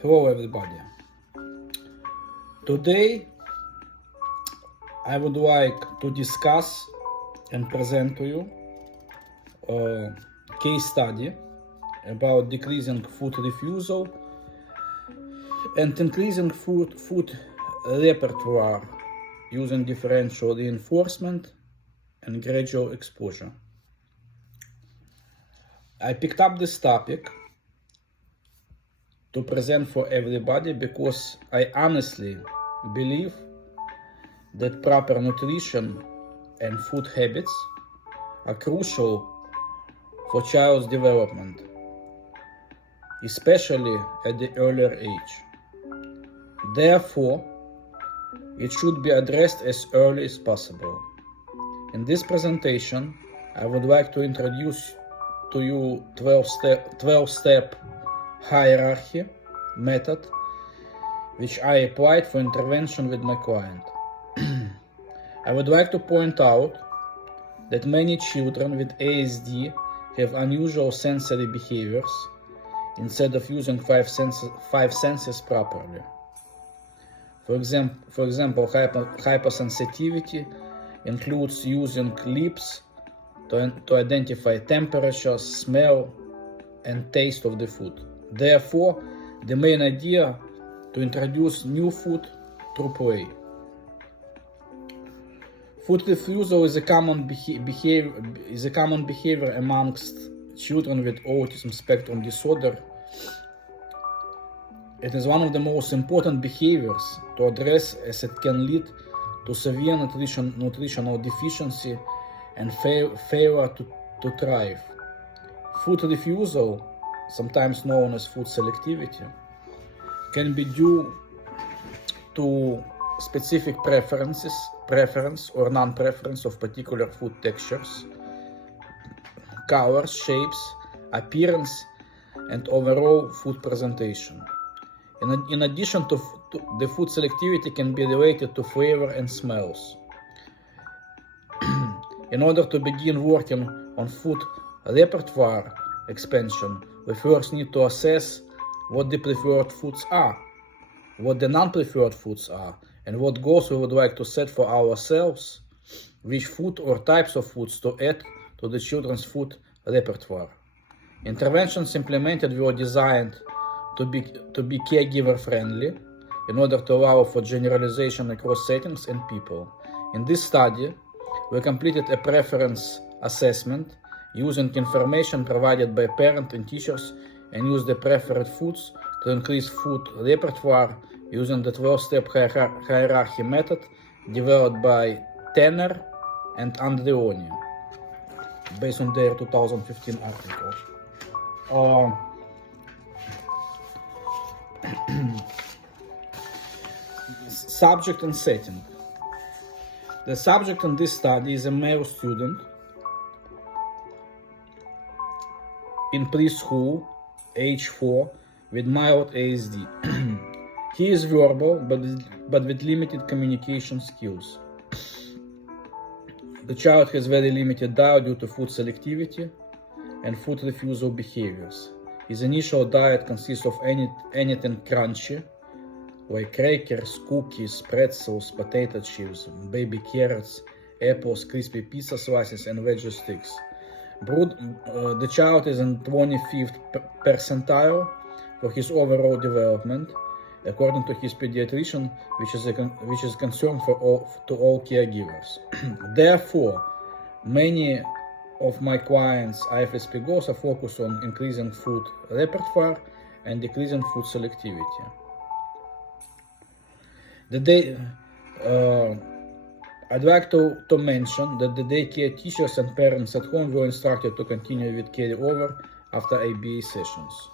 Hello everybody. Today I would like to discuss and present to you a case study about decreasing food refusal and increasing food repertoire using differential reinforcement and gradual exposure. I picked up this topic to present for everybody because I honestly believe that proper nutrition and food habits are crucial for child's development, especially at the earlier age. Therefore, it should be addressed as early as possible. In this presentation, I would like to introduce to you 12-step hierarchy method which I applied for intervention with my client. I would like to point out that many children with ASD have unusual sensory behaviors instead of using five senses properly. For example, hypersensitivity includes using lips to identify temperature, smell, and taste of the food. Therefore, the main idea to introduce new food through play. Food refusal is a common behavior amongst children with autism spectrum disorder. It is one of the most important behaviors to address, as it can lead to severe nutritional deficiency and failure to thrive. Food refusal, sometimes known as food selectivity, can be due to specific preference or non-preference of particular food textures, colors, shapes, appearance, and overall food presentation. In addition to the food selectivity can be related to flavor and smells. In order to begin working on food repertoire expansion, we first need to assess what the preferred foods are, what the non-preferred foods are, and what goals we would like to set for ourselves, which food or types of foods to add to the children's food repertoire. Interventions implemented were designed to be caregiver-friendly in order to allow for generalization across settings and people. In this study, we completed a preference assessment using information provided by parents and teachers and used the preferred foods to increase food repertoire using the 12-step hierarchy method developed by Tanner and Andreoni based on their 2015 article. Subject and setting. The subject in this study is a male student in preschool, age 4, with mild ASD. He is verbal, but with limited communication skills. The child has very limited diet due to food selectivity and food refusal behaviors. His initial diet consists of anything crunchy, like crackers, cookies, pretzels, potato chips, baby carrots, apples, crispy pizza slices, and veggie sticks. The child is in 25th percentile for his overall development, according to his pediatrician, which is a concern to all caregivers. Therefore, many of my clients' IFSP goals are focused on increasing food repertoire and decreasing food selectivity. I'd like to mention that the daycare teachers and parents at home were instructed to continue with carryover after ABA sessions.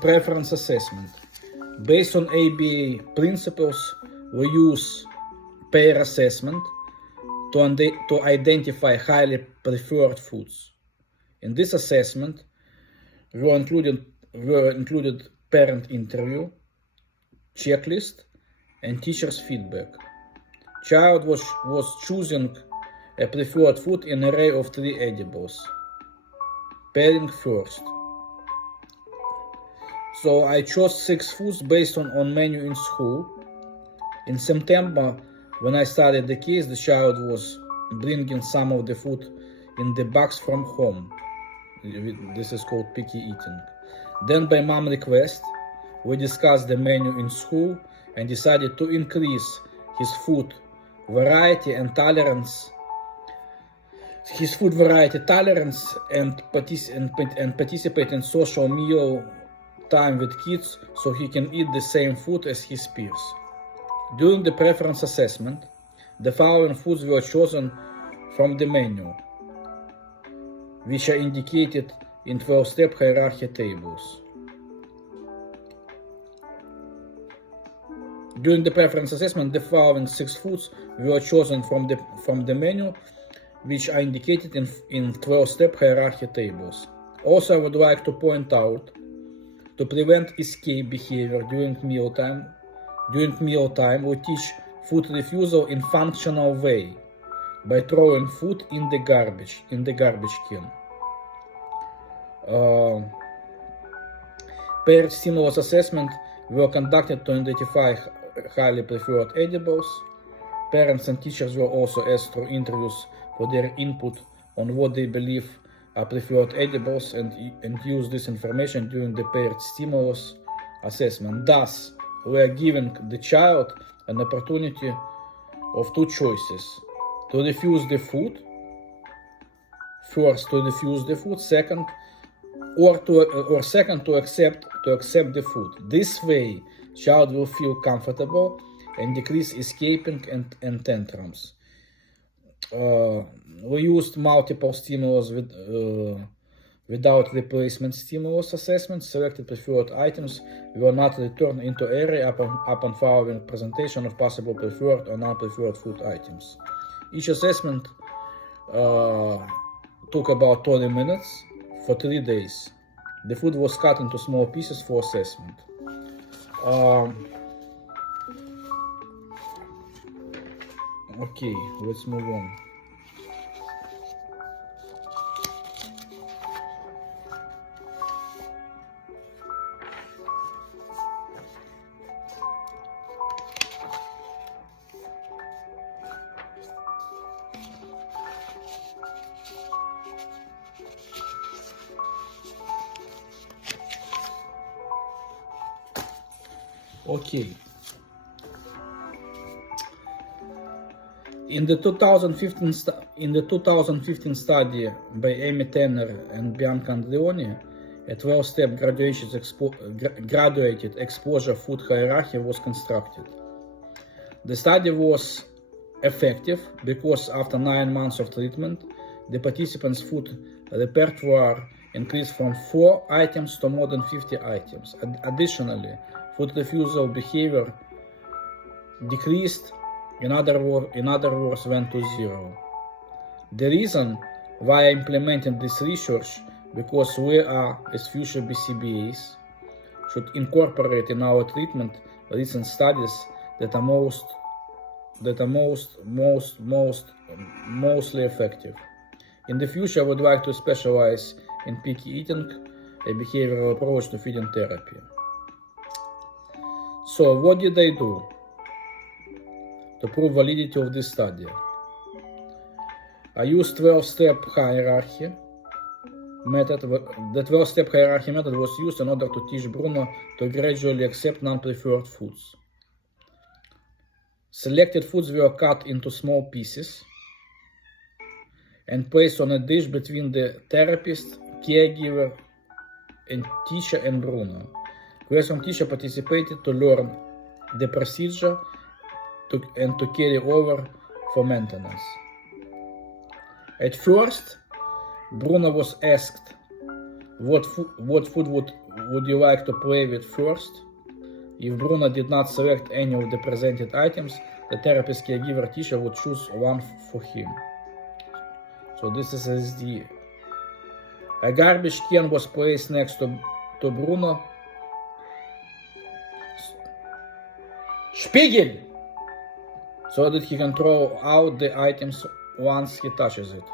Preference assessment. Based on ABA principles, we use pair assessment to identify highly preferred foods. In this assessment, were included parent interview, checklist, and teacher's feedback. Child was choosing a preferred food in an array of 3 edibles: pairing first. So I chose 6 foods based on menu in school. In September, when I started the case, the child was bringing some of the food in the box from home. This is called picky eating. Then by mom request, we discussed the menu in school and decided to increase his food variety tolerance and participate in social meal time with kids so he can eat the same food as his peers. During the preference assessment, the following foods were chosen from the menu, which are indicated in 12-step hierarchy tables. During the preference assessment, the following 6 foods were chosen from the menu, which are indicated in 12-step hierarchy tables. Also, I would like to point out, to prevent escape behavior during mealtime, we teach food refusal in functional way by throwing food in the garbage can. Paired stimulus assessment were conducted to identify highly preferred edibles. Parents and teachers were also asked through interviews for their input on what they believe are preferred edibles and use this information during the paired stimulus assessment. Thus, we are giving the child an opportunity of 2 choices: to refuse the food, second to accept the food. This way, child will feel comfortable and decrease escaping and tantrums. We used multiple stimulus without replacement stimulus assessments. Selected preferred items were not returned into area upon following presentation of possible preferred or non-preferred food items. Each assessment took about 20 minutes for 3 days. The food was cut into small pieces for assessment. Okay, let's move on. Okay. In the 2015 study by Amy Tanner and Bianca Andreoni, a 12-step graduated exposure food hierarchy was constructed. The study was effective because after 9 months of treatment, the participants' food repertoire increased from 4 items to more than 50 items. Additionally, food refusal behavior decreased, in other words, went to 0. The reason why I implemented this research, because we are, as future BCBAs, should incorporate in our treatment recent studies that are mostly effective. In the future, I would like to specialize in picky eating, a behavioral approach to feeding therapy. So, what did I do to prove validity of this study? I used 12-step hierarchy method. The 12-step hierarchy method was used in order to teach Bruno to gradually accept non-preferred foods. Selected foods were cut into small pieces and placed on a dish between the therapist, caregiver, and teacher and Bruno. Classroom teacher participated to learn the procedure and to carry over for maintenance. At first, Bruno was asked, what food would you like to play with first? If Bruno did not select any of the presented items, the therapist caregiver teacher would choose one for him. So this is SD. A garbage can was placed next to Bruno. Spiegel! So that he can throw out the items once he touches it.